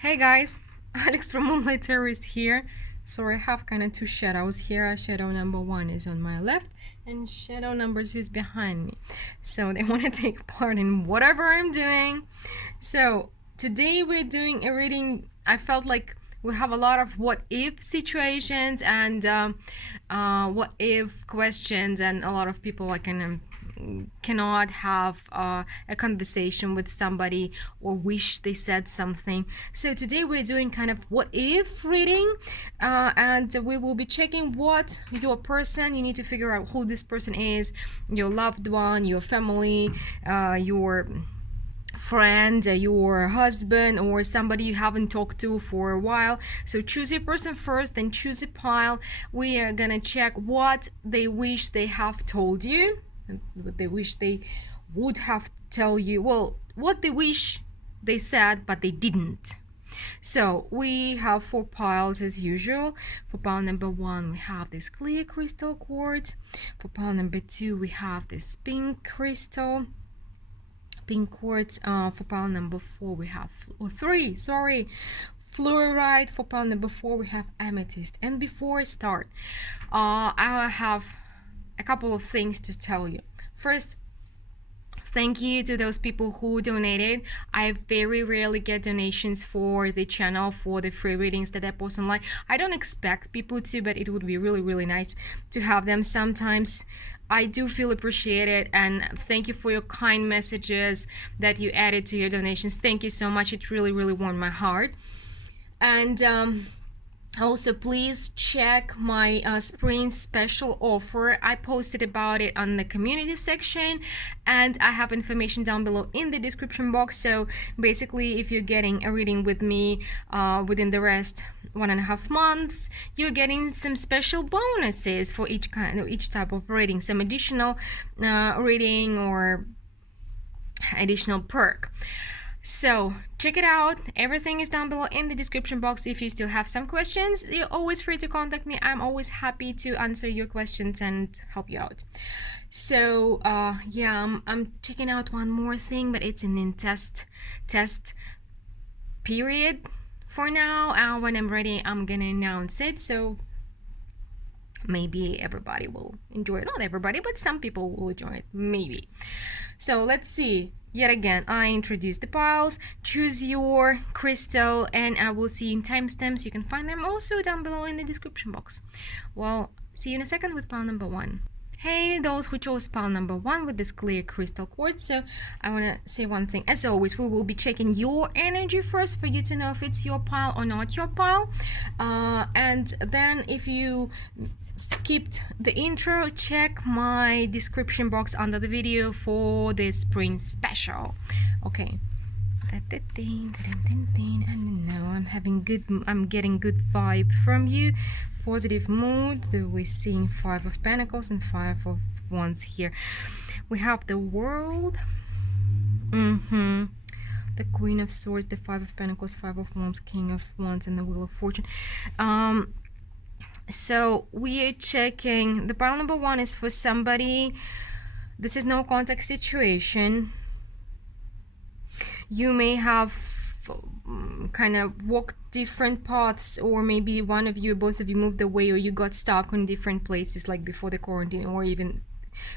Hey guys, Alex from Moonlight Terrorist here. Sorry, I have kind of two shadows here. Shadow number 1 is on my left and shadow number 2 is behind me. So they want to take part in whatever I'm doing. So today we're doing a reading. I felt like we have a lot of what if situations and what if questions, and a lot of people cannot have a conversation with somebody or wish they said something. So today we're doing kind of what if reading, and we will be checking what your person, you need to figure out who this person is, your loved one, your family, your friend, your husband, or somebody you haven't talked to for a while. So choose your person first, then choose a pile. We are gonna check what they wish they have told you, what they wish they would have tell you, well, what they wish they said but they didn't. So we have 4 piles as usual. For pile number 1 we have this clear crystal quartz. For pile number 2 we have this pink quartz. For pile number 4 we have fluorite. For pile number 4 we have amethyst. And before I start, I have a couple of things to tell you. First, thank you to those people who donated. I very rarely get donations for the channel, for the free readings that I post online. I don't expect people to, but it would be really, really nice to have them sometimes. I do feel appreciated, and thank you for your kind messages that you added to your donations. Thank you so much. It really, really warmed my heart. And also, please check my spring special offer. I posted about it on the community section, and I have information down below in the description box. So basically, if you're getting a reading with me within the rest 1.5 months, you're getting some special bonuses for each type of reading, some additional reading or additional perk. So check it out. Everything is down below in the description box. If you still have some questions, you're always free to contact me. I'm always happy to answer your questions and help you out. So yeah, I'm checking out one more thing, but it's in test period for now. When I'm ready, I'm gonna announce it. So maybe everybody will enjoy it. Not everybody, but some people will enjoy it, maybe. So let's see. Yet again, I introduced the piles. Choose your crystal, and I will see you in timestamps. You can find them also down below in the description box. Well, see you in a second with pile number 1. Hey, those who chose pile number 1 with this clear crystal quartz. So I want to say one thing. As always, we will be checking your energy first for you to know if it's your pile or not your pile. And then if you skipped the intro, check my description box under the video for the spring special. Okay. And now I'm getting good vibe from you, positive mood. We're seeing 5 of Pentacles and 5 of Wands here. We have the World, the Queen of Swords, the 5 of Pentacles, 5 of Wands, King of Wands, and the Wheel of Fortune. So we are checking. The pile number 1 is for somebody. This is no contact situation. You may have kind of walked different paths, or maybe one of you, both of you moved away, or you got stuck in different places, like before the quarantine or even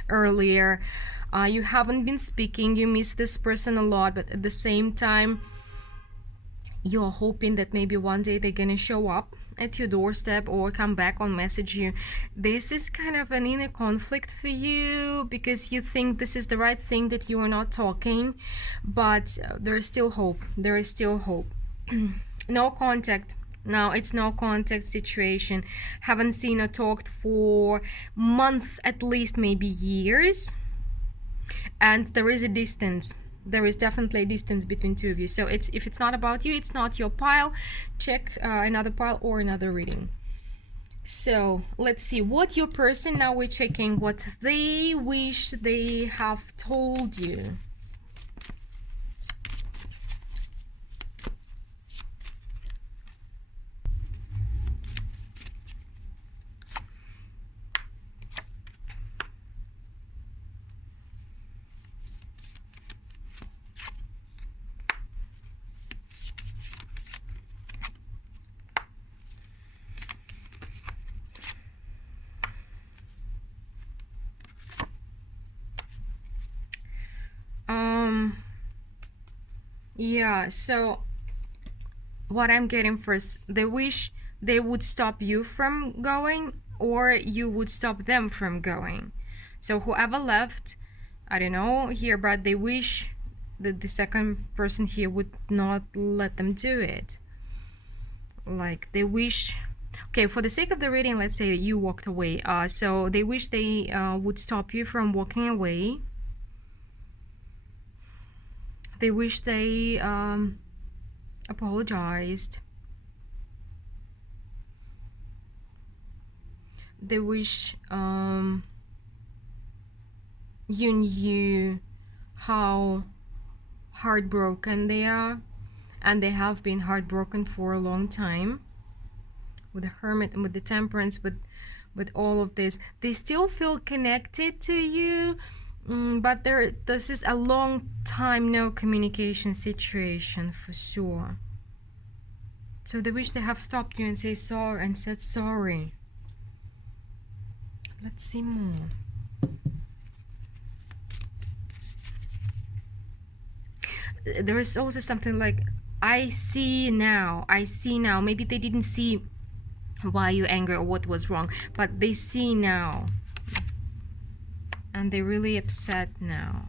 earlier. You haven't been speaking. You miss this person a lot, but at the same time, you're hoping that maybe one day they're gonna show up at your doorstep or come back or message you. This is kind of an inner conflict for you, because you think this is the right thing that you are not talking, but there is still hope. There is still hope. No contact. Now it's no contact situation. Haven't seen or talked for months, at least, maybe years. And there is a distance. There is definitely a distance between two of you. So if it's not about you, it's not your pile. Check another pile or another reading. So let's see what your person, now we're checking what they wish they have told you. Yeah, so what I'm getting first, they wish they would stop you from going, or you would stop them from going. So whoever left, I don't know here, but they wish that the second person here would not let them do it. Like they wish, okay, for the sake of the reading, let's say you walked away. So they wish they would stop you from walking away. They wish they apologized. They wish you knew how heartbroken they are, and they have been heartbroken for a long time. With the Hermit and with the Temperance, with all of this, they still feel connected to you, but this is a long time no communication situation for sure. So they wish they have stopped you and said sorry. Let's see more. There is also something like, I see now. Maybe they didn't see why you're angry or what was wrong, but they see now. And they're really upset now.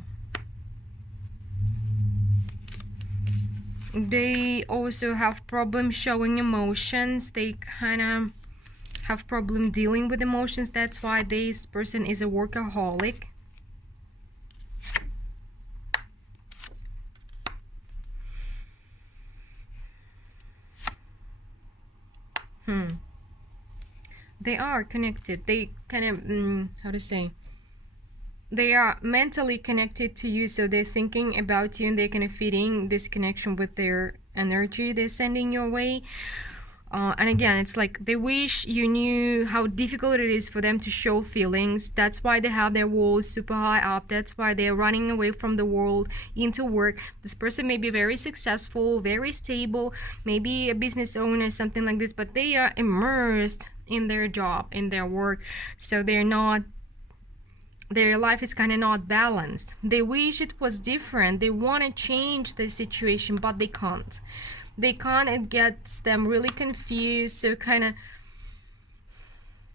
They also have problems showing emotions. They kind of have problem dealing with emotions. That's why this person is a workaholic. They are connected. They kind of, how to say, they are mentally connected to you, so they're thinking about you and they're kind of feeding this connection with their energy they're sending your way. And again, it's like they wish you knew how difficult it is for them to show feelings. That's why they have their walls super high up. That's why they're running away from the world into work. This person may be very successful, very stable, maybe a business owner, something like this, but they are immersed in their job, in their work. So they're not, their life is kind of not balanced. They wish it was different. They want to change the situation, but they can't. They can't. It gets them really confused. So kind of,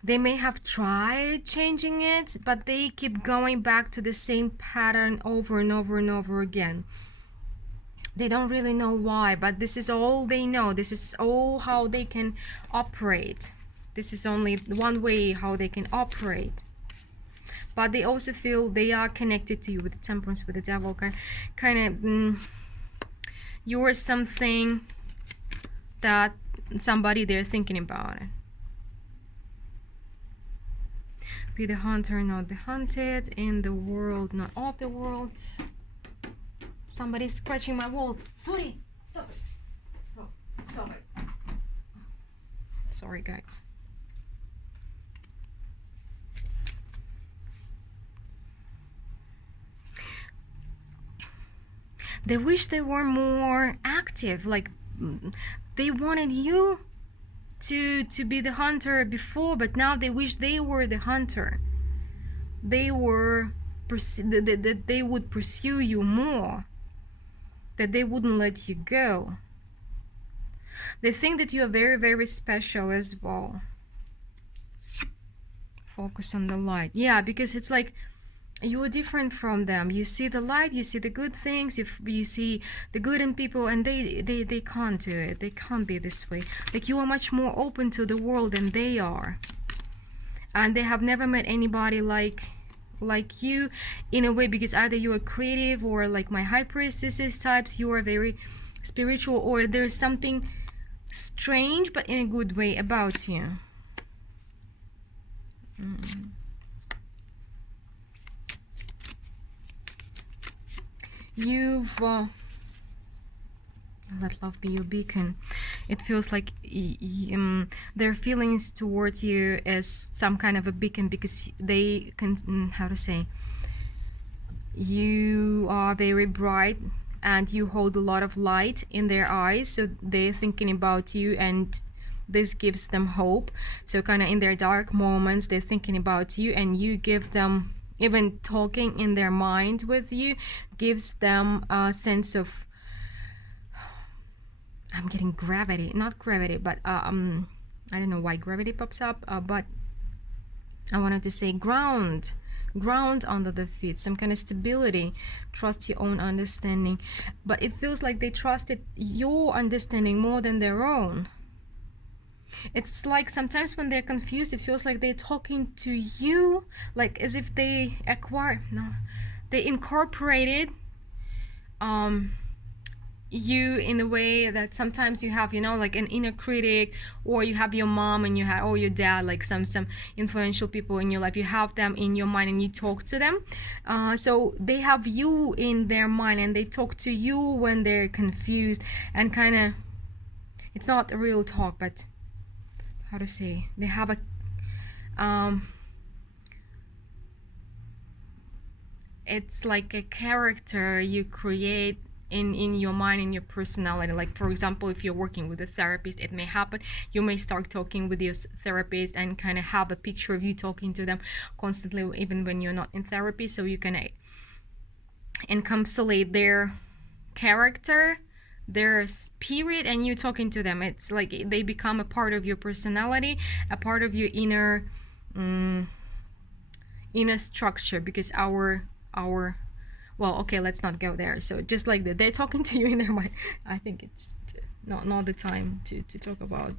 they may have tried changing it, but they keep going back to the same pattern over and over and over again. They don't really know why, but this is all they know. This is all how they can operate. This is only one way how they can operate. But they also feel they are connected to you with the Temperance, with the Devil. Kind of, you're something that somebody they're thinking about it. Be the hunter, not the hunted. In the world, not of the world. Somebody's scratching my walls. Sorry, stop it. Stop it. Sorry, guys. They wish they were more active, like they wanted you to be the hunter before, but now they wish they were the hunter. They were that they would pursue you more, that they wouldn't let you go. They think that you are very, very special as well. Focus on the light. Yeah, because it's like you are different from them. You see the light, you see the good things, you see the good in people, and they can't do it. They can't be this way. Like you are much more open to the world than they are, and they have never met anybody like you in a way, because either you are creative or like my high priestesses types, you are very spiritual, or there's something strange but in a good way about you. You've let love be your beacon. It feels like their feelings toward you is some kind of a beacon, because they can, how to say, you are very bright and you hold a lot of light in their eyes, so they're thinking about you, and this gives them hope. So kind of in their dark moments, they're thinking about you, and you give them, even talking in their mind with you gives them a sense of I'm getting gravity, not gravity, but I don't know why gravity pops up, but I wanted to say ground under the feet, some kind of stability, trust your own understanding. But it feels like they trusted your understanding more than their own. It's like sometimes when they're confused, it feels like they're talking to you, like as if they incorporated you in a way that sometimes you have, like an inner critic, or you have your mom and or your dad, like some influential people in your life. You have them in your mind and you talk to them. So they have you in their mind and they talk to you when they're confused, and kind of, it's not a real talk, but how to say, they have a it's like a character you create in your mind, in your personality. Like, for example, if you're working with a therapist, it may happen you may start talking with your therapist and kind of have a picture of you talking to them constantly, even when you're not in therapy. So you can encapsulate their character, their spirit, and you talking to them. It's like they become a part of your personality, a part of your inner structure, because our well, okay, let's not go there. So just like that, they're talking to you in their mind. I think it's not the time to talk about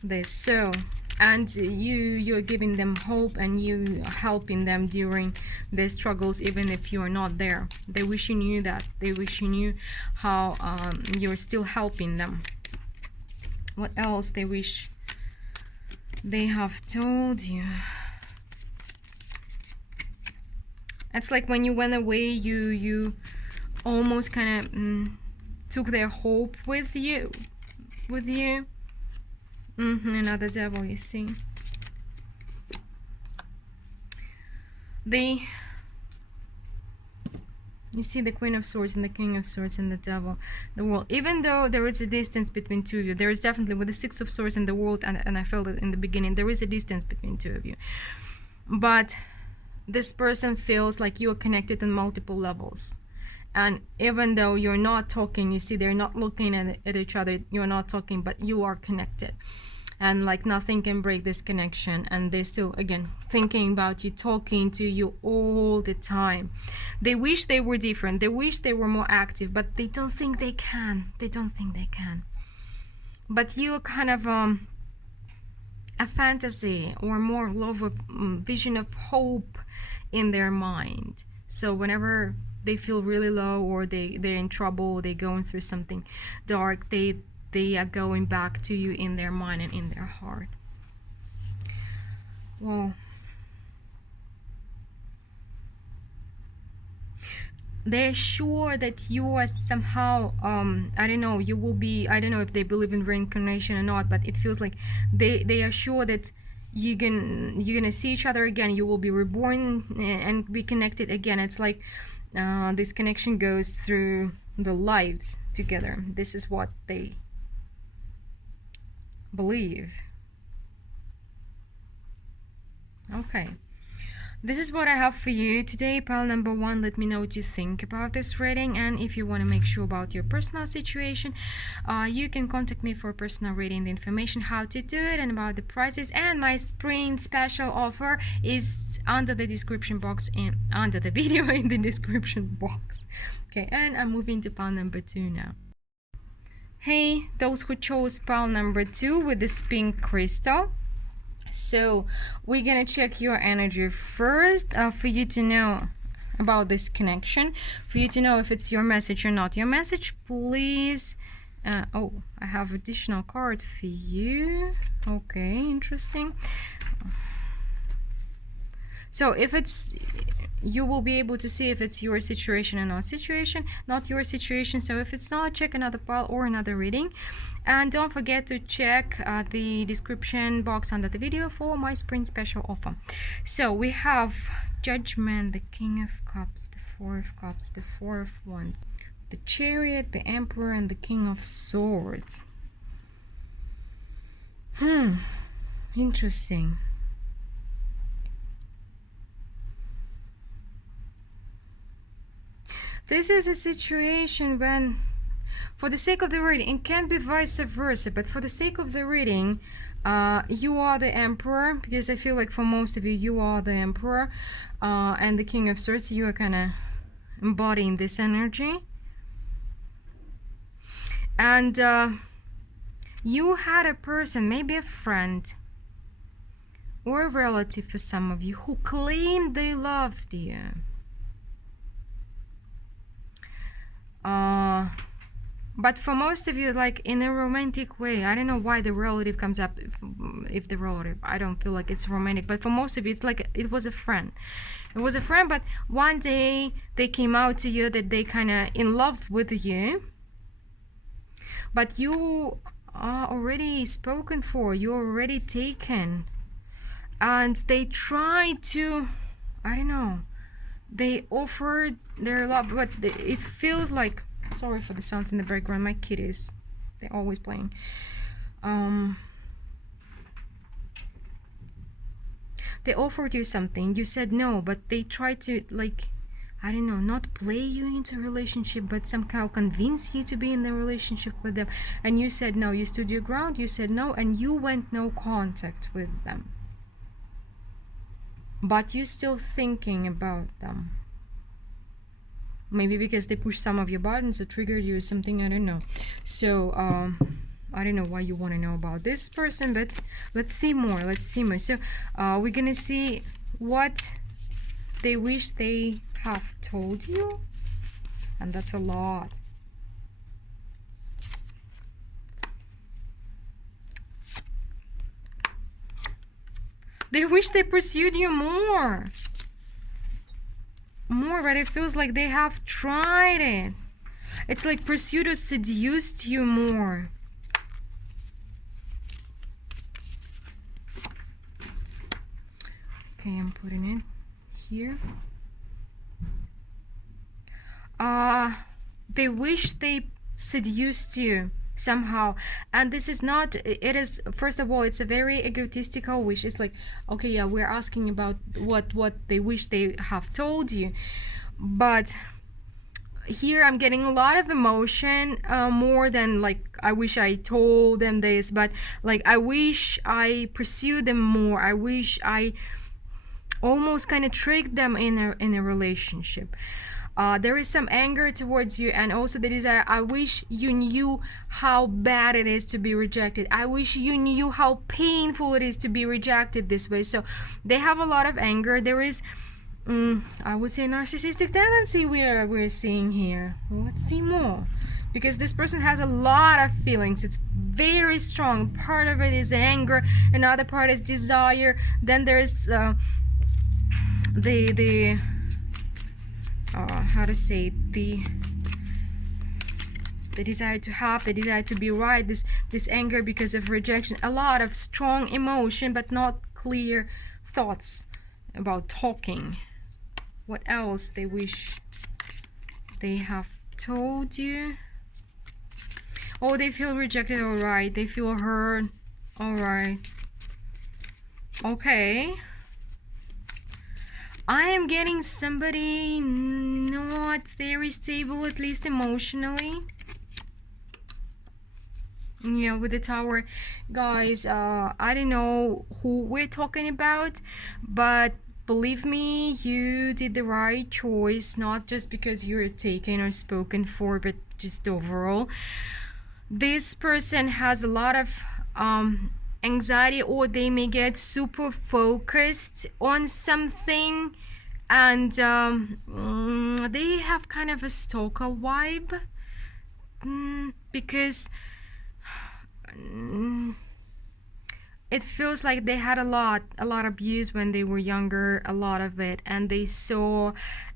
this. So, and you're giving them hope, and you helping them during their struggles, even if you're not there. They wish you knew that. They wish you knew how you're still helping them. What else they wish they have told you? It's like when you went away, you almost kind of took their hope with you. Another devil, you see. You see the Queen of Swords and the King of Swords and the Devil, the World. Even though there is a distance between two of you, there is definitely, with the Six of Swords and the World, and I felt it in the beginning, there is a distance between two of you. But this person feels like you are connected on multiple levels. And even though you're not talking, you see, they're not looking at each other, you're not talking, but you are connected. And like nothing can break this connection. And they're still, again, thinking about you, talking to you all the time. They wish they were different. They wish they were more active, but they don't think they can. But you're kind of a fantasy, or more love of vision of hope in their mind. So whenever they feel really low, or they're in trouble, they're going through something dark, they are going back to you in their mind and in their heart. Well, they're sure that you are somehow I don't know, you will be, I don't know if they believe in reincarnation or not, but it feels like they are sure that you're gonna see each other again. You will be reborn and be connected again. It's like this connection goes through the lives together. This is what they believe. Okay, this is what I have for you today, pile number 1. Let me know what you think about this reading, and if you want to make sure about your personal situation, you can contact me for a personal reading. The information how to do it and about the prices and my spring special offer is under the description box and under the video in the description box. Okay, and I'm moving to pile number 2 now. Hey, those who chose pile number 2 with this pink crystal. So we're gonna check your energy first, for you to know about this connection, for you to know if it's your message or not your message. Please, oh, I have additional card for you. Okay, interesting. So if it's, you will be able to see if it's your situation or not your situation. So if it's not, check another pile or another reading. And don't forget to check the description box under the video for my spring special offer. So we have Judgment, the King of Cups, the Four of Cups, the Four of Wands, the Chariot, the Emperor, and the King of Swords. Interesting. This is a situation when For the sake of the reading, it can be vice versa, but for the sake of the reading, you are the Emperor, because I feel like for most of you, you are the Emperor, and the King of Swords. You are kind of embodying this energy. And you had a person, maybe a friend or a relative for some of you, who claimed they loved you. But for most of you, like in a romantic way. I don't know why the relative comes up. If the relative, I don't feel like it's romantic, but for most of you, it's like it was a friend. It was a friend, but one day they came out to you that they kind of in love with you, but you are already spoken for, you're already taken, and they tried to, I don't know, they offered their love, but it feels like, sorry for the sounds in the background, my kitties, they're always playing. They offered you something, you said no, but they tried to, like, I don't know, not play you into a relationship, but somehow convince you to be in the relationship with them. And you said no, you stood your ground, you said no, and you went no contact with them. But you're still thinking about them. Maybe because they pushed some of your buttons or triggered you or something, I don't know. So, I don't know why you want to know about this person, but let's see more. So we're gonna see what they wish they have told you, and that's a lot. They wish they pursued you more, but it feels like they have tried it. It's like pursued or seduced you more. Okay, I'm putting it here. They wish they seduced you somehow, and this is not, it is, first of all, it's a very egotistical wish. It's like, okay, yeah, we're asking about what they wish they have told you, but here I'm getting a lot of emotion, more than like I wish I told them this, but like I wish I pursued them more. I wish I almost kind of tricked them in a relationship. There is some anger towards you, and also the desire. I wish you knew how bad it is to be rejected. I wish you knew how painful it is to be rejected this way. So they have a lot of anger. There is, I would say, narcissistic tendency we're seeing here. Let's see more, because this person has a lot of feelings. It's very strong. Part of it is anger, another part is desire. Then there's how to say, the desire to have, the desire to be right, this anger because of rejection, a lot of strong emotion but not clear thoughts about talking. What else they wish they have told you? Oh, they feel rejected, all right. They feel hurt, all right. Okay. I am getting somebody not very stable, at least emotionally. Yeah, with the Tower. Guys, I don't know who we're talking about, but believe me, you did the right choice, not just because you're taken or spoken for, but just overall. This person has a lot of anxiety, or they may get super focused on something, and they have kind of a stalker vibe, because it feels like they had a lot of abuse when they were younger, a lot of it, and they saw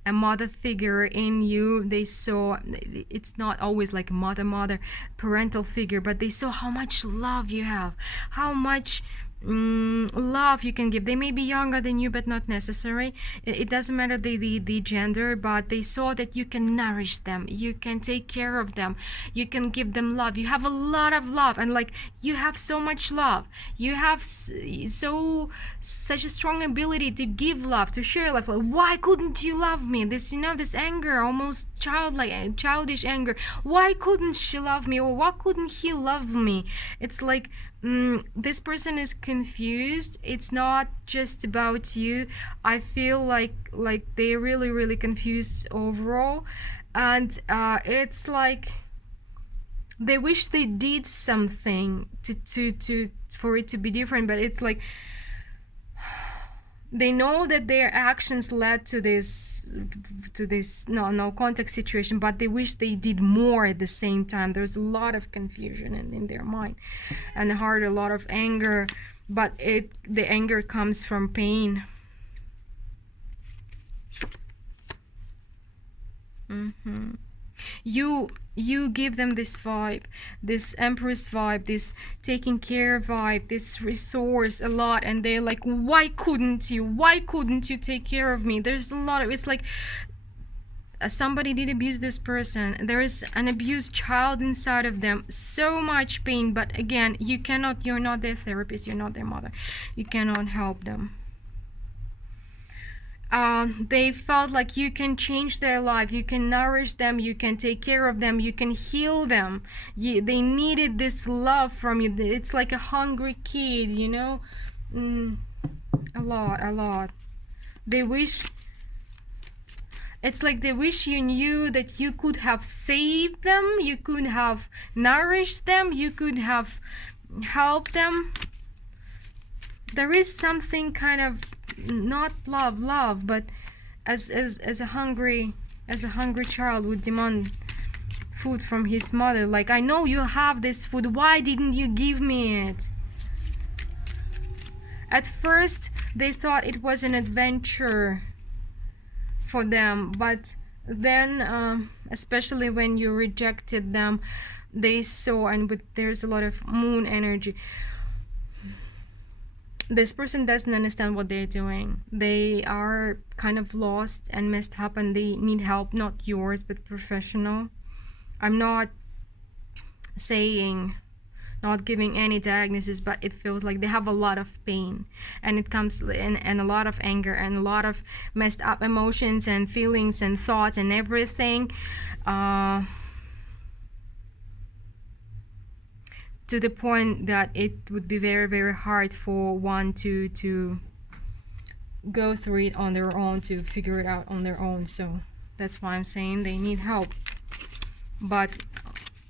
a mother figure in you. They saw, it's not always like a mother parental figure, but they saw how much love you have, how much love you can give. They may be younger than you, but not necessary. It doesn't matter the gender, but they saw that you can nourish them, you can take care of them, you can give them love. You have a lot of love, and like you have so much love. You have such a strong ability to give love, to share love. Like, why couldn't you love me? This, this anger, almost childish anger. Why couldn't she love me, or why couldn't he love me? It's like, this person is confused. It's not just about you. I feel like they're really confused overall, and it's like they wish they did something to for it to be different, but it's like they know that their actions led to this no contact situation, but they wish they did more at the same time. There's a lot of confusion in their mind and heart, a lot of anger, but the anger comes from pain. You give them this vibe, this empress vibe, this taking care vibe, this resource a lot, and they're like, why couldn't you take care of me? There's a lot of, it's like somebody did abuse this person. There is an abused child inside of them, so much pain, but again, you're not their therapist, you're not their mother, you cannot help them. They felt like you can change their life, you can nourish them, you can take care of them, you can heal them. They needed this love from you. It's like a hungry kid, a lot. They wish, it's like they wish you knew that you could have saved them, you could have nourished them, you could have helped them. There is something kind of, not love, but as a hungry child would demand food from his mother. Like, I know you have this food, why didn't you give me it? At first they thought it was an adventure for them, but then especially when you rejected them, they saw, and there's a lot of moon energy, this person doesn't understand what they're doing. They are kind of lost and messed up, and they need help, not yours, but professional. I'm not saying, not giving any diagnosis, but it feels like they have a lot of pain, and it comes in, and a lot of anger, and a lot of messed up emotions and feelings and thoughts and everything. To the point that it would be very hard for one to go through it on their own, to figure it out on their own. So that's why I'm saying they need help. But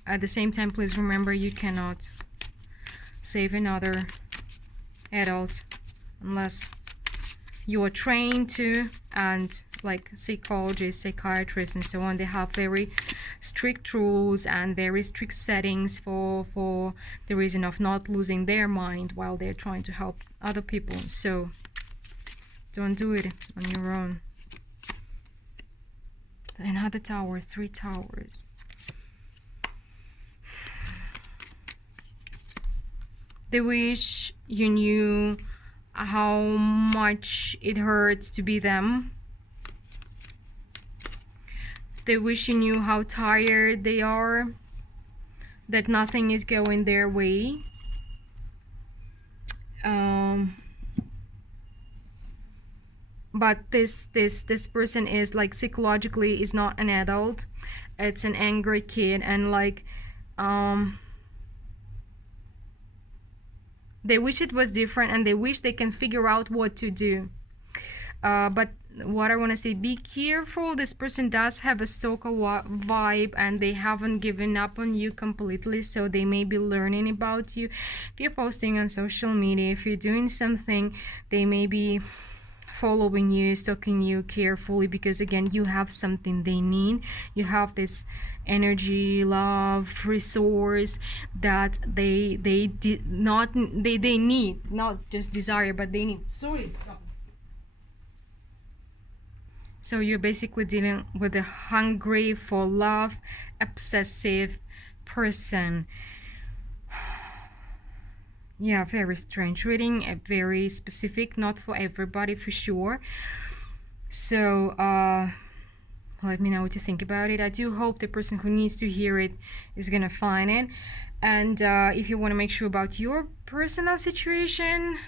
at the same time, please remember, you cannot save another adult unless you are trained to, and like psychologists, psychiatrists, and so on, they have very strict rules and very strict settings for the reason of not losing their mind while they're trying to help other people. So don't do it on your own. Another tower, 3 towers. They wish you knew how much it hurts to be them. They wish you knew how tired they are, that nothing is going their way. But this person is like, psychologically is not an adult. It's an angry kid, and like they wish it was different, and they wish they can figure out what to do. But what I want to say, be careful. This person does have a stalker vibe, and they haven't given up on you completely, so they may be learning about you. If you're posting on social media, if you're doing something, they may be following you, stalking you carefully, because again, you have something they need. You have this energy, love, resource that they need, not just desire, but they need. Sorry, stop. So you're basically dealing with a hungry for love, obsessive person. Yeah, very strange reading, very specific, not for everybody for sure. So let me know what you think about it. I do hope the person who needs to hear it is gonna find it. And if you want to make sure about your personal situation,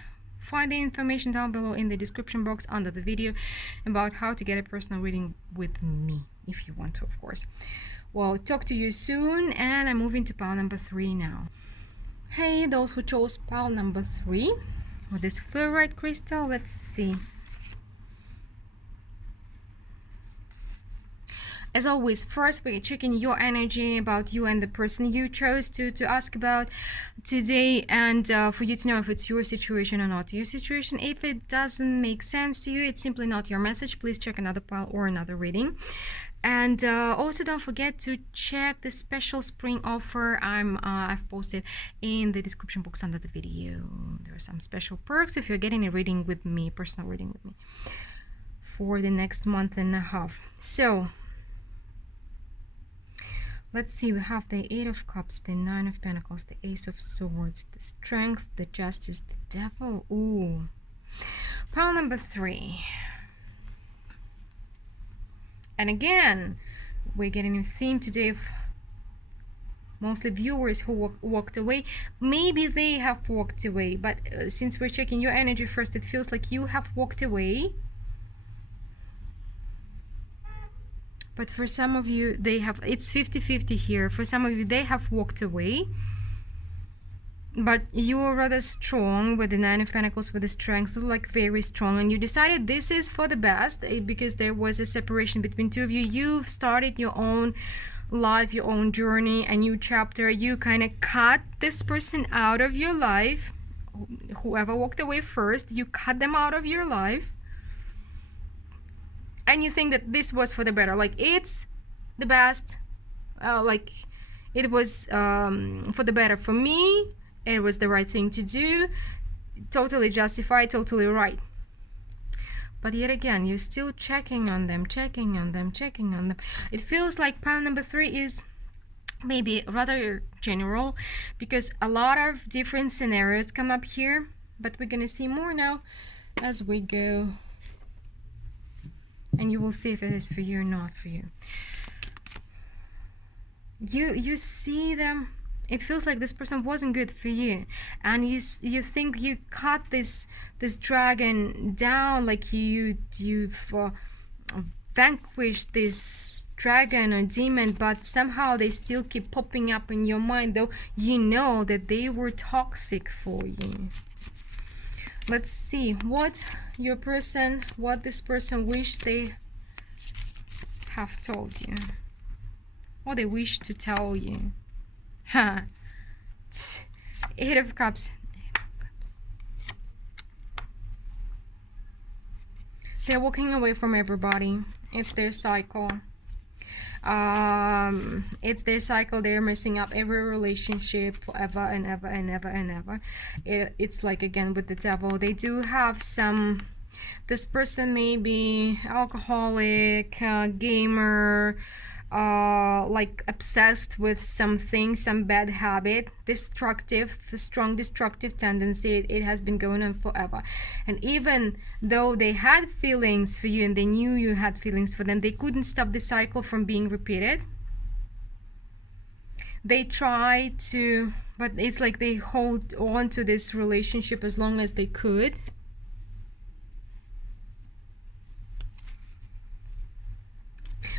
find the information down below in the description box under the video about how to get a personal reading with me, if you want to, of course. Well, talk to you soon, and I'm moving to pile number 3 now. Hey, those who chose pile number 3 with this fluorite crystal, let's see. As always, first we're checking your energy about you and the person you chose to ask about today, and for you to know if it's your situation or not your situation. If it doesn't make sense to you, it's simply not your message, please check another pile or another reading. And also don't forget to check the special spring offer I've posted in the description box under the video. There are some special perks if you're getting a reading with me, personal reading with me, for the next month and a half. So let's see, we have the 8 of Cups, the 9 of Pentacles, the Ace of Swords, the Strength, the Justice, the Devil. Ooh. Pile number 3. And again, we're getting a theme today of mostly viewers who walked away. Maybe they have walked away, but since we're checking your energy first, it feels like you have walked away. But for some of you, they have, it's 50-50 here. For some of you, they have walked away. But you are rather strong with the 9 of Pentacles, with the Strength, like very strong. And you decided this is for the best because there was a separation between two of you. You've started your own life, your own journey, a new chapter. You kind of cut this person out of your life. Whoever walked away first, you cut them out of your life. And you think that this was for the better, like it's the best, like it was for the better for me, it was the right thing to do, totally justified, totally right. But yet again, you're still checking on them. It feels like pile number 3 is maybe rather general because a lot of different scenarios come up here, but we're gonna see more now as we go. And you will see if it is for you or not for you. You see them. It feels like this person wasn't good for you, and you think you cut this dragon down, like you've vanquished this dragon or demon, but somehow they still keep popping up in your mind, though you know that they were toxic for you. Let's see what this person wish they have told you, what they wish to tell you. 8 of Cups. They're walking away from everybody. It's their cycle. It's their cycle. They're messing up every relationship forever and ever and ever and ever. It's like, again, with the Devil, they do have some, this person may be alcoholic, gamer, like obsessed with something, some bad habit, strong destructive tendency. It has been going on forever. And even though they had feelings for you and they knew you had feelings for them, they couldn't stop the cycle from being repeated. They try to, but it's like they hold on to this relationship as long as they could.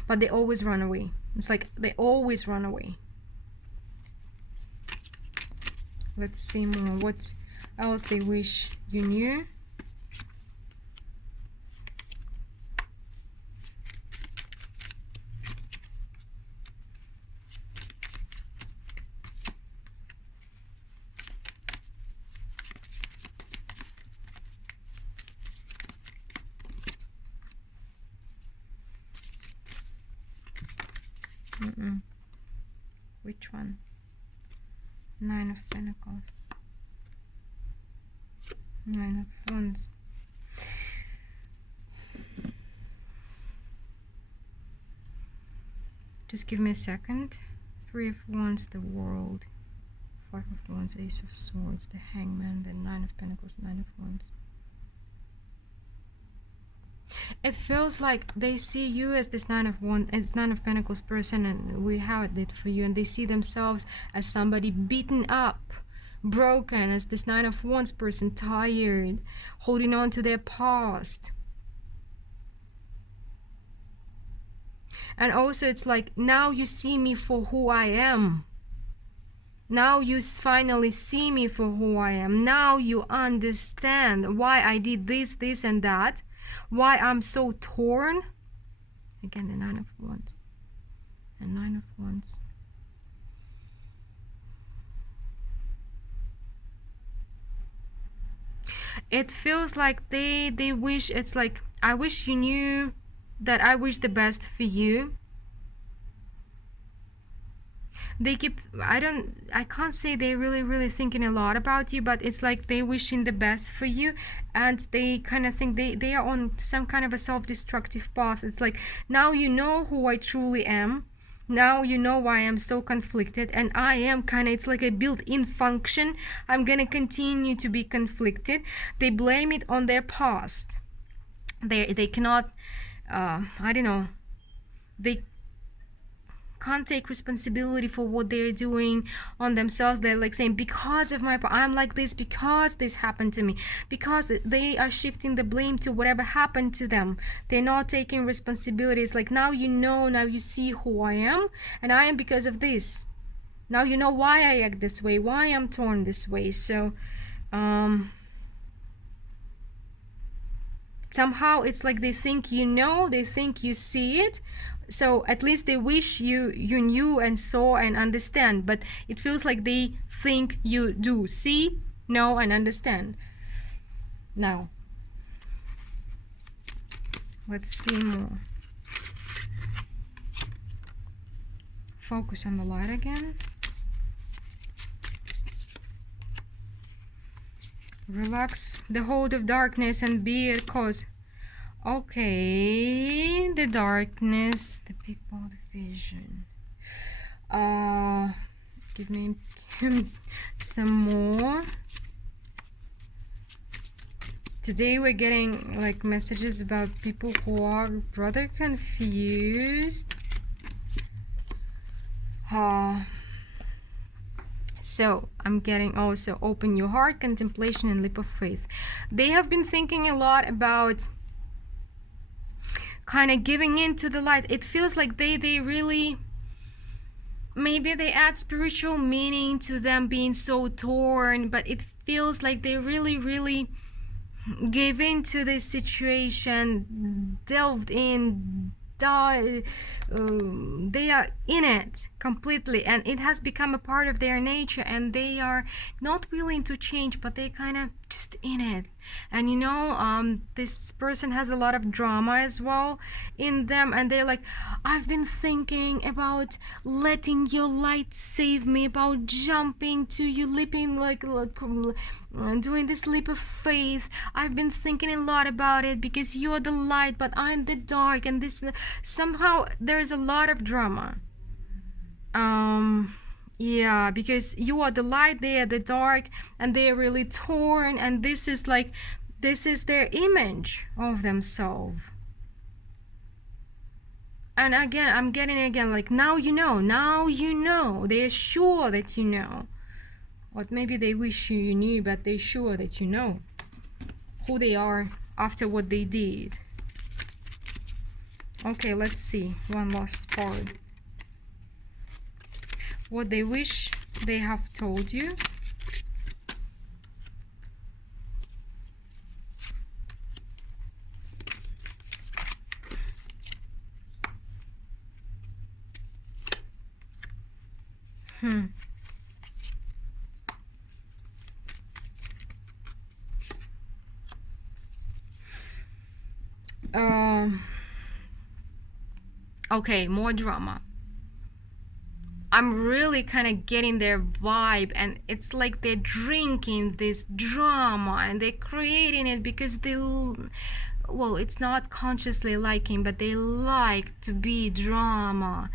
But they always run away. It's like they always run away. Let's see more. What else they wish you knew? Which one? 9 of Pentacles. 9 of Wands. Just give me a second. 3 of Wands, the World. Five of Wands, Ace of Swords, the Hangman, the Nine of Pentacles, Nine of Wands. It feels like they see you as this Nine of Wands, as Nine of Pentacles person, and we have it for you, and they see themselves as somebody beaten up, broken, as this Nine of Wands person, tired, holding on to their past. And also it's like, now you see me for who I am. Now you finally see me for who I am. Now you understand why I did this, this and that. Why I'm so torn. Again, the Nine of Wands. And Nine of Wands. It feels like they wish, it's like, I wish you knew that I wish the best for you. They keep, I can't say they're really thinking a lot about you, but it's like they wishing the best for you, and they kind of think they are on some kind of a self-destructive path. It's like, now you know who I truly am. Now you know why I'm so conflicted, and I am kind of, it's like a built-in function. I'm gonna continue to be conflicted. They blame it on their past. They cannot, I don't know, they can't take responsibility for what they're doing on themselves. They're like saying, because of I'm like this because this happened to me, because they are shifting the blame to whatever happened to them. They're not taking responsibility. It's like, now you know, now you see who I am, and I am because of this. Now you know why I act this way, why I'm torn this way. So somehow it's like they think you know, they think you see it. So at least they wish you knew and saw and understand, but it feels like they think you do see, know, and understand. Now, let's see more. Focus on the light again. Relax the hold of darkness and be a cause. Okay, the darkness, the big bold vision. Give me some more. Today we're getting like messages about people who are rather confused. So I'm getting also open your heart, contemplation, and leap of faith. They have been thinking a lot about kind of giving in to the light. It feels like they really, maybe they add spiritual meaning to them being so torn, but it feels like they really gave into this situation, delved in, they are in it completely, and it has become a part of their nature, and they are not willing to change, but they kind of just in it. And you know, this person has a lot of drama as well in them, and they're like, I've been thinking about letting your light save me, about jumping to you, leaping like doing this leap of faith. I've been thinking a lot about it because you're the light, but I'm the dark, and this somehow there's a lot of drama. Yeah, because you are the light, they are the dark, and they are really torn, and this is like, this is their image of themselves. And again, I'm getting again, like, now you know, they're sure that you know. Or maybe they wish you knew, but they're sure that you know who they are after what they did. Okay, let's see, one last part. What they wish they have told you. Okay, more drama. I'm really kind of getting their vibe, and it's like they're drinking this drama and they're creating it because they, well, it's not consciously liking, but they like to be drama.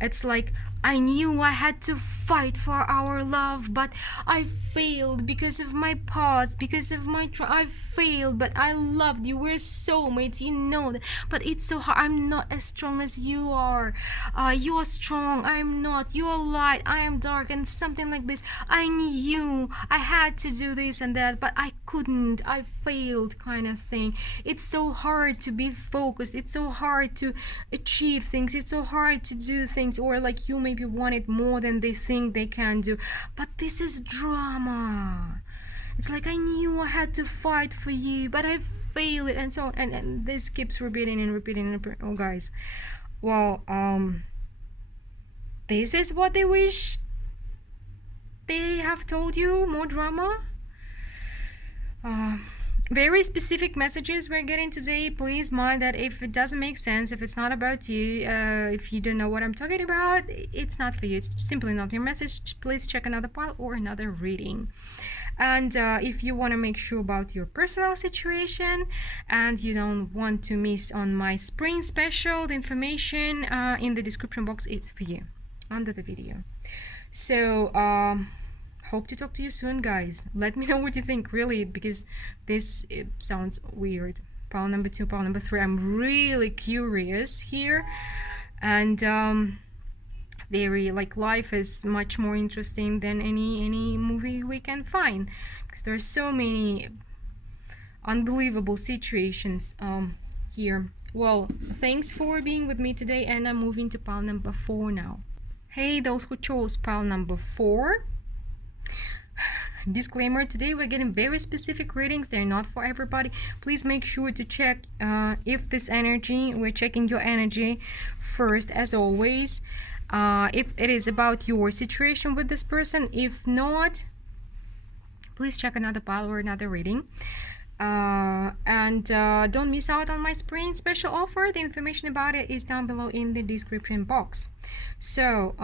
It's like, I knew I had to fight for our love, but I failed because of my past, because of my I failed, but I loved you. We're soulmates, you know that. But it's so hard. I'm not as strong as you are. You are strong. I'm not. You are light. I am dark, and something like this. I knew I had to do this and that, but I couldn't. I failed, kind of thing. It's so hard to be focused. It's so hard to achieve things. It's so hard to do things, or like you maybe want it more than they think they can do. But this is drama. It's like, I knew I had to fight for you, but I failed it, and so on. And this keeps repeating and repeating and repeating. Oh, guys. Well, this is what they wish they have told you. More drama. Very specific messages we're getting today. Please mind that if it doesn't make sense, if it's not about you, if you don't know what I'm talking about, it's not for you. It's simply not your message. Please check another pile or another reading. And if you want to make sure about your personal situation and you don't want to miss on my spring special, the information in the description box is for you under the video. So hope to talk to you soon, guys. Let me know what you think, really, because this sounds weird. Pile number 2, pile number 3. I'm really curious here, and very, like, life is much more interesting than any movie we can find, because there are so many unbelievable situations here. Well, thanks for being with me today, and I'm moving to pile number 4 now. Hey, those who chose pile number 4. Disclaimer, today we're getting very specific readings. They're not for everybody. Please make sure to check if this energy, we're checking your energy first, as always. If it is about your situation with this person. If not, please check another pile or another reading. And don't miss out on my spring special offer. The information about it is down below in the description box. So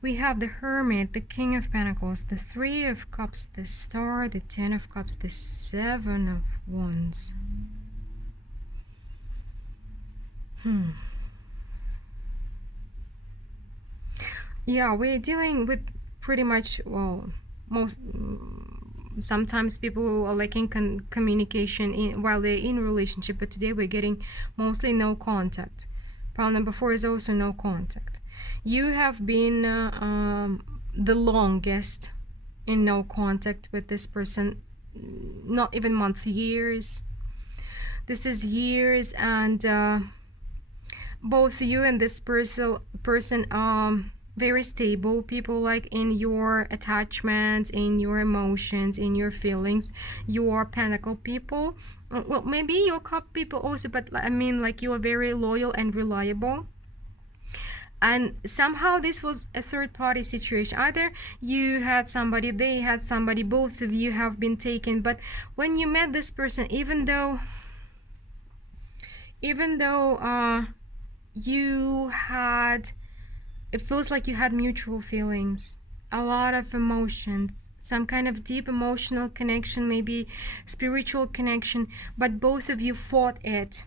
we have the Hermit, the King of Pentacles, the 3 of Cups, the Star, the 10 of Cups, the 7 of Wands. Yeah, we're dealing with pretty much, well, sometimes people are lacking communication while they're in a relationship, but today we're getting mostly no contact. Pile number 4 is also no contact. You have been the longest in no contact with this person, not even months, years. This is years, and both you and this person very stable people, like in your attachments, in your emotions, in your feelings. You are Pentacle people. Well, maybe your Cup people also, but I mean, like, you are very loyal and reliable. And somehow this was a third-party situation. Either you had somebody, they had somebody, both of you have been taken. But when you met this person, even though you had, it feels like you had mutual feelings, a lot of emotions, some kind of deep emotional connection, maybe spiritual connection, but both of you fought it.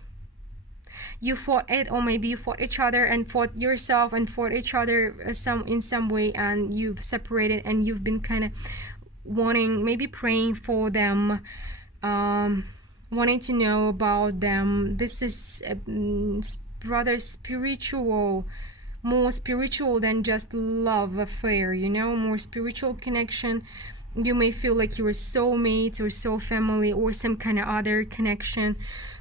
You fought it, or maybe you fought each other and fought yourself and fought each other in some way, and you've separated, and you've been kind of wanting, maybe praying for them, wanting to know about them. This is rather spiritual, more spiritual than just love affair, you know, more spiritual connection. You may feel like you're soulmates or soul family or some kind of other connection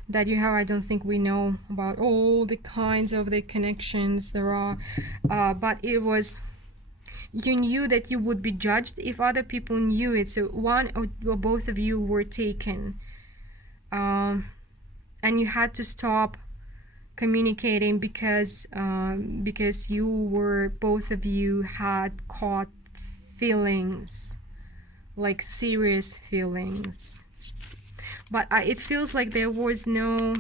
that you have. I don't think we know about all the kinds of the connections there are, but it was, you knew that you would be judged if other people knew it. So one or both of you were taken, and you had to stop communicating because you were, both of you had caught feelings, like serious feelings. But it feels like there was no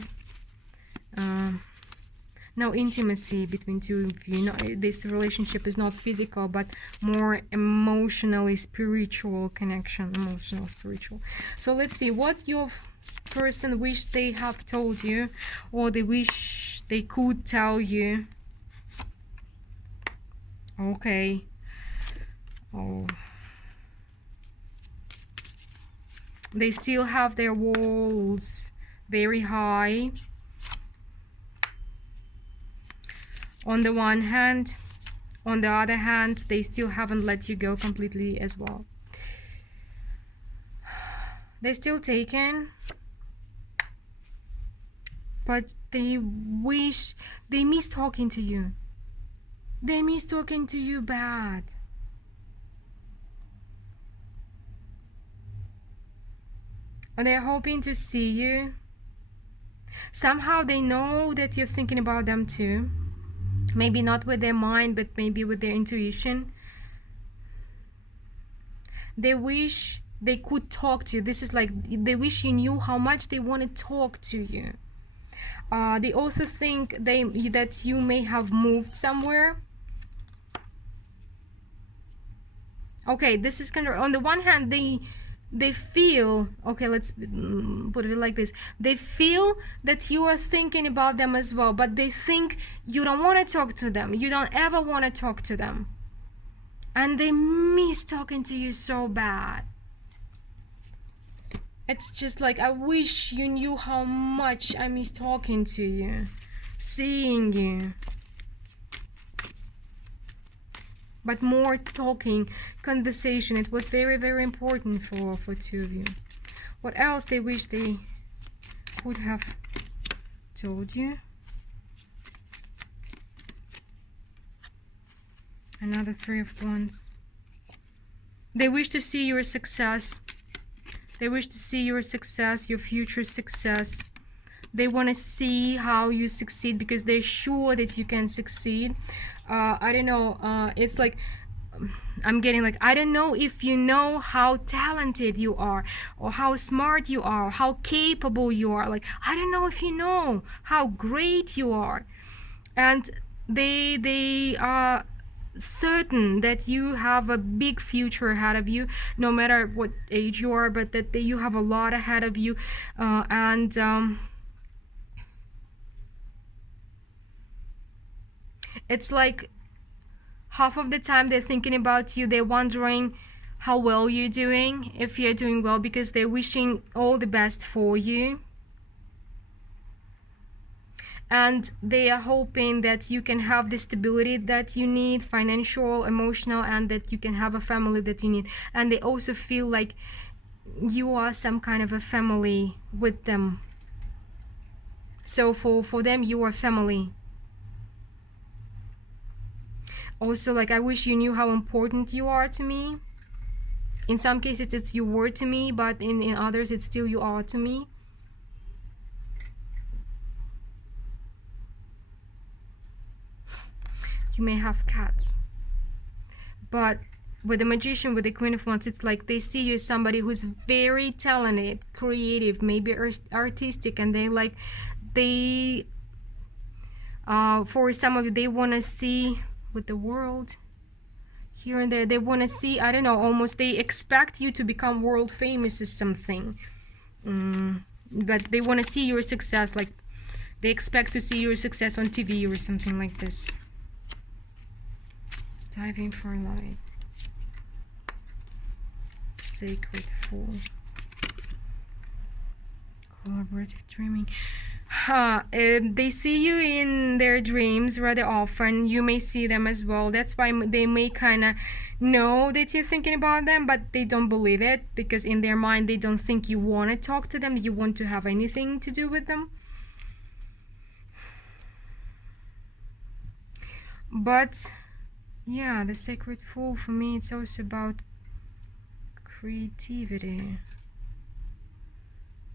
intimacy between two of you. This relationship is not physical, but more emotionally spiritual connection, emotional spiritual. So let's see what your person wish they have told you, or they wish they could tell you. Okay. Oh. They still have their walls very high. On the one hand, on the other hand, they still haven't let you go completely as well. They're still taken, but they wish, they miss talking to you. They miss talking to you bad. And they're hoping to see you. Somehow they know that you're thinking about them too. Maybe not with their mind, but maybe with their intuition. They wish they could talk to you. This is like, they wish you knew how much they want to talk to you. They also think that you may have moved somewhere. Okay, this is kind of, on the one hand, they feel, okay, let's put it like this. They feel that you are thinking about them as well, but they think you don't want to talk to them. You don't ever want to talk to them. And they miss talking to you so bad. It's just like, I wish you knew how much I miss talking to you, seeing you. But more talking, conversation, it was very, very important for two of you. What else they wish they would have told you? Another Three of Wands. They wish to see your success. They wish to see your success, your future success. They want to see how you succeed because they're sure that you can succeed. I don't know, it's like, I'm getting like, I don't know if you know how talented you are, or how smart you are, or how capable you are. Like, I don't know if you know how great you are. And they are certain that you have a big future ahead of you, no matter what age you are, but that you have a lot ahead of you. It's like half of the time they're thinking about you. They're wondering how well you're doing, if you're doing well, because they're wishing all the best for you. And they are hoping that you can have the stability that you need, financial, emotional, and that you can have a family that you need. And they also feel like you are some kind of a family with them. So for them, you are family. Also, like, I wish you knew how important you are to me. In some cases it's you were to me, but in others it's still you are to me. You may have cats, but with the Magician, with the Queen of Wands, it's like they see you as somebody who's very talented, creative, maybe artistic, and for some of you, they want to see with the world here and there. They want to see, I don't know, almost they expect you to become world famous or something. But they want to see your success, like they expect to see your success on TV or something like this. Diving for light. Sacred Fool. Collaborative dreaming. They see you in their dreams rather often. You may see them as well. That's why they may kind of know that you're thinking about them, but they don't believe it, because in their mind they don't think you want to talk to them, you want to have anything to do with them. But yeah, the Sacred Fool, for me, it's also about creativity.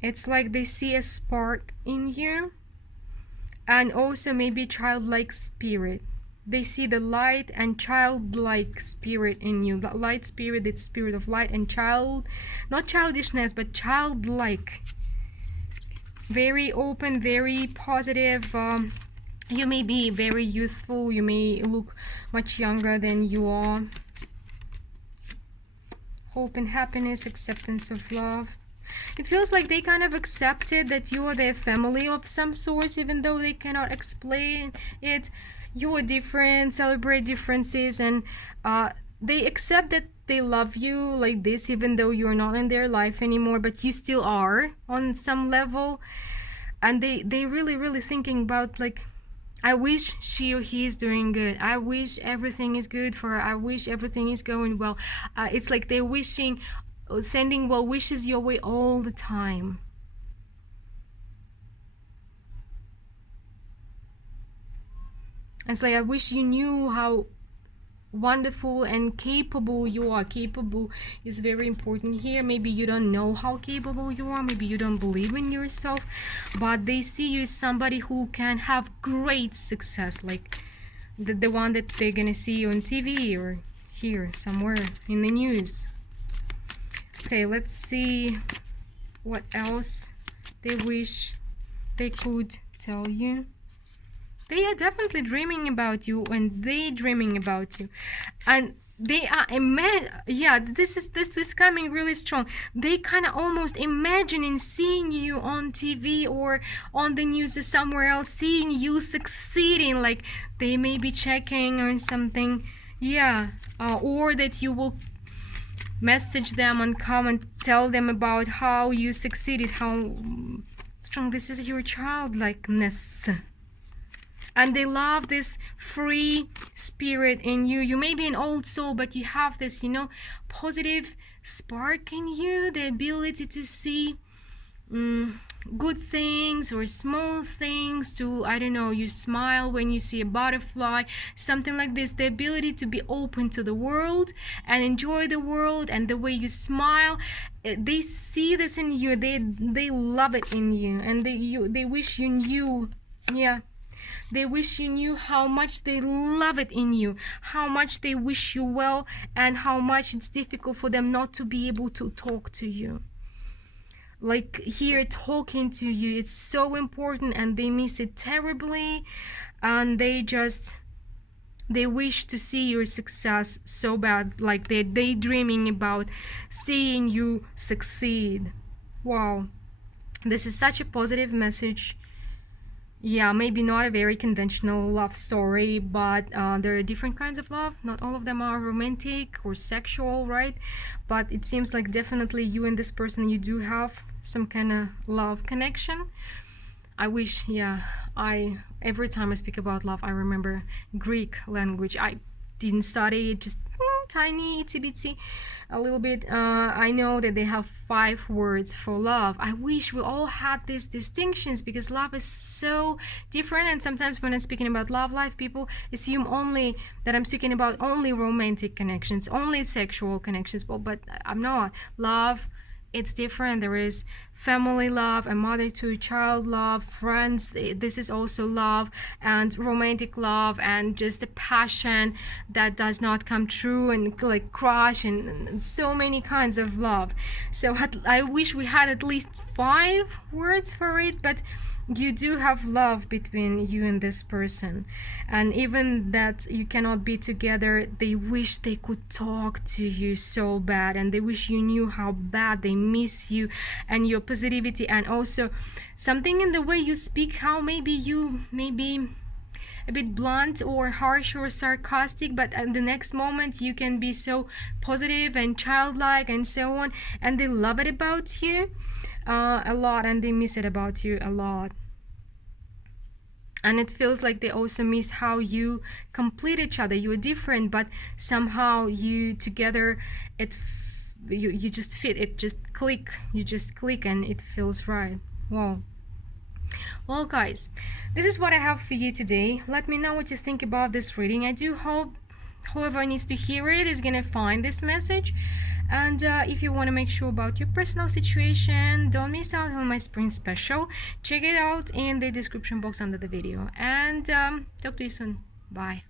It's like they see a spark in you, and also maybe childlike spirit. They see the light and childlike spirit in you. The light spirit, it's spirit of light, and not childishness, but childlike. Very open, very positive. You may be very youthful. You may look much younger than you are. Hope and happiness, acceptance of love. It feels like they kind of accepted that you are their family of some sort, even though they cannot explain it. you are different, celebrate differences, and they accept that they love you like this, even though you're not in their life anymore, but you still are on some level. And they really thinking about, like, I wish she or he is doing good. I wish everything is good for her. I wish everything is going well. It's like they're wishing, sending well wishes your way all the time. It's like, I wish you knew how wonderful and capable you are. Capable is very important here. Maybe you don't know how capable you are, maybe you don't believe in yourself, but they see you as somebody who can have great success, like the one that they're gonna see on TV or here somewhere in the news. Okay, let's see what else they wish they could tell you. They are definitely dreaming about you, and they dreaming about you, and they are this is coming really strong. They kind of almost imagining seeing you on TV or on the news or somewhere else, seeing you succeeding, like they may be checking or something, or that you will message them and come and tell them about how you succeeded, how strong this is, your childlikeness. And they love this free spirit in you. You may be an old soul, but you have this, positive spark in you, the ability to see good things or small things, to, I don't know, you smile when you see a butterfly, something like this. The ability to be open to the world and enjoy the world, and the way you smile, they see this in you. They love it in you, and they wish you knew. They wish you knew how much they love it in you, how much they wish you well, and how much it's difficult for them not to be able to talk to you. Like here, talking to you, it's so important, and they miss it terribly, and they wish to see your success so bad, like they're daydreaming about seeing you succeed. Wow, this is such a positive message. Maybe not a very conventional love story, but there are different kinds of love. Not all of them are romantic or sexual, right? But it seems like definitely you and this person, you do have some kind of love connection. I wish, every time I speak about love, I remember Greek language. I didn't study it, just tiny, itsy bitsy, a little bit. I know that they have 5 words for love. I wish we all had these distinctions, because love is so different. And sometimes when I'm speaking about love life, people assume only that I'm speaking about only romantic connections, only sexual connections. But I'm not. Love, it's different. There is family love, a mother to child love, friends, this is also love, and romantic love, and just a passion that does not come true, and like crush, and so many kinds of love. So I wish we had at least 5 words for it, but you do have love between you and this person, and even that you cannot be together, they wish they could talk to you so bad, and they wish you knew how bad they miss you and your positivity, and also something in the way you speak, how maybe you may be a bit blunt or harsh or sarcastic, but at the next moment you can be so positive and childlike and so on, and they love it about you a lot, and they miss it about you a lot. And it feels like they also miss how you complete each other. You're different, but somehow you together, you just fit, it just click, you just click, and it feels right. Wow. Well guys, this is what I have for you today. Let me know what you think about this reading. I do hope whoever needs to hear it is gonna find this message. And if you want to make sure about your personal situation, don't miss out on my spring special. Check it out in the description box under the video. And talk to you soon. Bye.